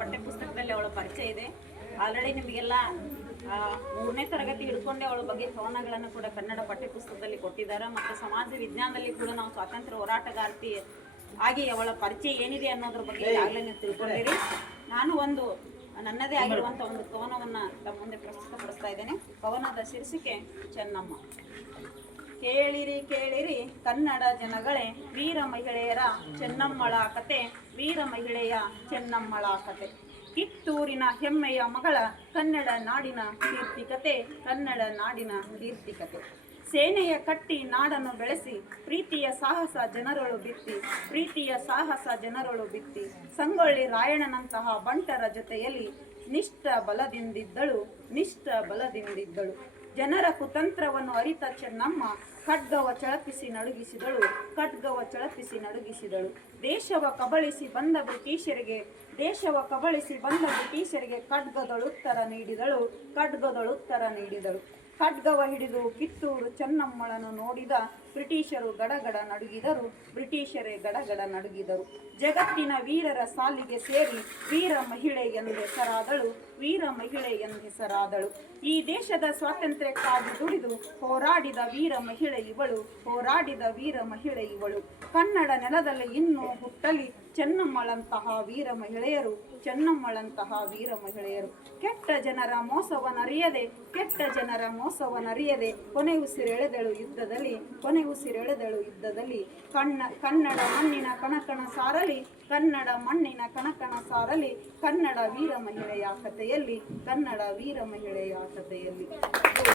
ಪಠ್ಯಪುಸ್ತಕದಲ್ಲಿ ಅವಳ ಪರಿಚಯ ಇದೆ. ಆಲ್ರೆಡಿ ನಿಮಗೆಲ್ಲ 3ನೇ ತರಗತಿ ಹಿಡ್ಕೊಂಡೆ ಅವಳ ಬಗ್ಗೆ ಕವನಗಳನ್ನು ಕೂಡ ಕನ್ನಡ ಪಠ್ಯಪುಸ್ತಕದಲ್ಲಿ ಕೊಟ್ಟಿದ್ದಾರೆ. ಮತ್ತು ಸಮಾಜ ವಿಜ್ಞಾನದಲ್ಲಿ ಕೂಡ ನಾವು ಸ್ವಾತಂತ್ರ್ಯ ಹೋರಾಟಗಾರ್ತಿ ಆಗಿ ಅವಳ ಪರಿಚಯ ಏನಿದೆ ಅನ್ನೋದ್ರ ಬಗ್ಗೆ ಈಗಾಗಲೇ ನೀವು ತಿಳ್ಕೊಂಡಿರಿ. ನಾನು ನನ್ನದೇ ಆಗಿರುವಂಥ ಒಂದು ಕವನವನ್ನು ತಮ್ಮ ಮುಂದೆ ಪ್ರಸ್ತುತಪಡಿಸ್ತಾ ಇದ್ದೇನೆ. ಕವನದ ಶೀರ್ಷಿಕೆ ಚೆನ್ನಮ್ಮ. ಕೇಳಿರಿ ಕೇಳಿರಿ ಕನ್ನಡ ಜನಗಳೇ, ವೀರ ಮಹಿಳೆಯರ ಚೆನ್ನಮ್ಮಳ ಕತೆ, ವೀರ ಮಹಿಳೆಯ ಚೆನ್ನಮ್ಮಳ ಕತೆ. ಕಿತ್ತೂರಿನ ಹೆಮ್ಮೆಯ ಮಗಳ ಕನ್ನಡ ನಾಡಿನ ಕೀರ್ತಿಕತೆ, ಕನ್ನಡ ನಾಡಿನ ಕೀರ್ತಿಕತೆ. ಸೇನೆಯ ಕಟ್ಟಿ ನಾಡನ್ನು ಬೆಳೆಸಿ, ಪ್ರೀತಿಯ ಸಾಹಸ ಜನರೊಳು ಬಿತ್ತಿ, ಪ್ರೀತಿಯ ಸಾಹಸ ಜನರೊಳು ಬಿತ್ತಿ, ಸಂಗೊಳ್ಳಿ ರಾಯಣ್ಣನಂತಹ ಬಂಟರ ಜೊತೆಯಲ್ಲಿ ನಿಷ್ಠ ಬಲದಿಂದಿದ್ದಳು, ನಿಷ್ಠ ಬಲದಿಂದಿದ್ದಳು. ಜನರ ಕುತಂತ್ರವನ್ನು ಅರಿತ ಚೆನ್ನಮ್ಮ ಖಡ್ಗವ ಚಳಪಿಸಿ ನಡುಗಿಸಿದಳು, ಖಡ್ಗವ ಚಳಪಿಸಿ ನಡುಗಿಸಿದಳು. ದೇಶವ ಕಬಳಿಸಿ ಬಂದ ಬ್ರಿಟಿಷರಿಗೆ, ದೇಶವ ಕಬಳಿಸಿ ಬಂದ ಬ್ರಿಟಿಷರಿಗೆ ಖಡ್ಗದಳುತ್ತರ ನೀಡಿದಳು, ಖಡ್ಗದಳುತ್ತರ ನೀಡಿದಳು. ಖಡ್ಗವ ಹಿಡಿದು ಕಿತ್ತೂರು ಚೆನ್ನಮ್ಮಳನ್ನು ನೋಡಿದ ಬ್ರಿಟಿಷರು ಗಡಗಡ ನಡುಗಿದರು, ಬ್ರಿಟಿಷರೇ ಗಡಗಡ ನಡುಗಿದರು. ಜಗತ್ತಿನ ವೀರರ ಸಾಲಿಗೆ ಸೇರಿ ವೀರ ಮಹಿಳೆ ಎಂದೆಸರಾದಳು, ವೀರ ಮಹಿಳೆ ಎಂದೆಸರಾದಳು. ಈ ದೇಶದ ಸ್ವಾತಂತ್ರ್ಯಕ್ಕಾಗಿ ದುಡಿದು ಹೋರಾಡಿದ ವೀರ ಮಹಿಳೆ ಇವಳು, ಹೋರಾಡಿದ ವೀರ ಮಹಿಳೆ ಇವಳು. ಕನ್ನಡ ನೆಲದಲ್ಲಿ ಇನ್ನೂ ಹುಟ್ಟಲಿ ಚೆನ್ನಮ್ಮಳಂತಹ ವೀರ ಮಹಿಳೆಯರು, ಚೆನ್ನಮ್ಮಳಂತಹ ವೀರ ಮಹಿಳೆಯರು. ಕೆಟ್ಟ ಜನರ ಮೋಸವನರಿಯದೆ, ಕೆಟ್ಟ ಜನರ ಮೋಸವನರಿಯದೆ ಕೊನೆ ಉಸಿರೆಳೆದಳು ಯುದ್ಧದಲ್ಲಿ, ಕೊನೆ ಉಸಿರೆಳೆದಳು ಯುದ್ಧದಲ್ಲಿ. ಕನ್ನಡ ಮಣ್ಣಿನ ಕಣಕಣ ಸಾರಲಿ, ಕನ್ನಡ ಮಣ್ಣಿನ ಕಣಕಣ ಸಾರಲಿ, ಕನ್ನಡ ವೀರ ಮಹಿಳೆಯ ಕಥೆಯಲ್ಲಿ, ಕನ್ನಡ ವೀರ ಮಹಿಳೆಯ ಕಥೆಯಲ್ಲಿ.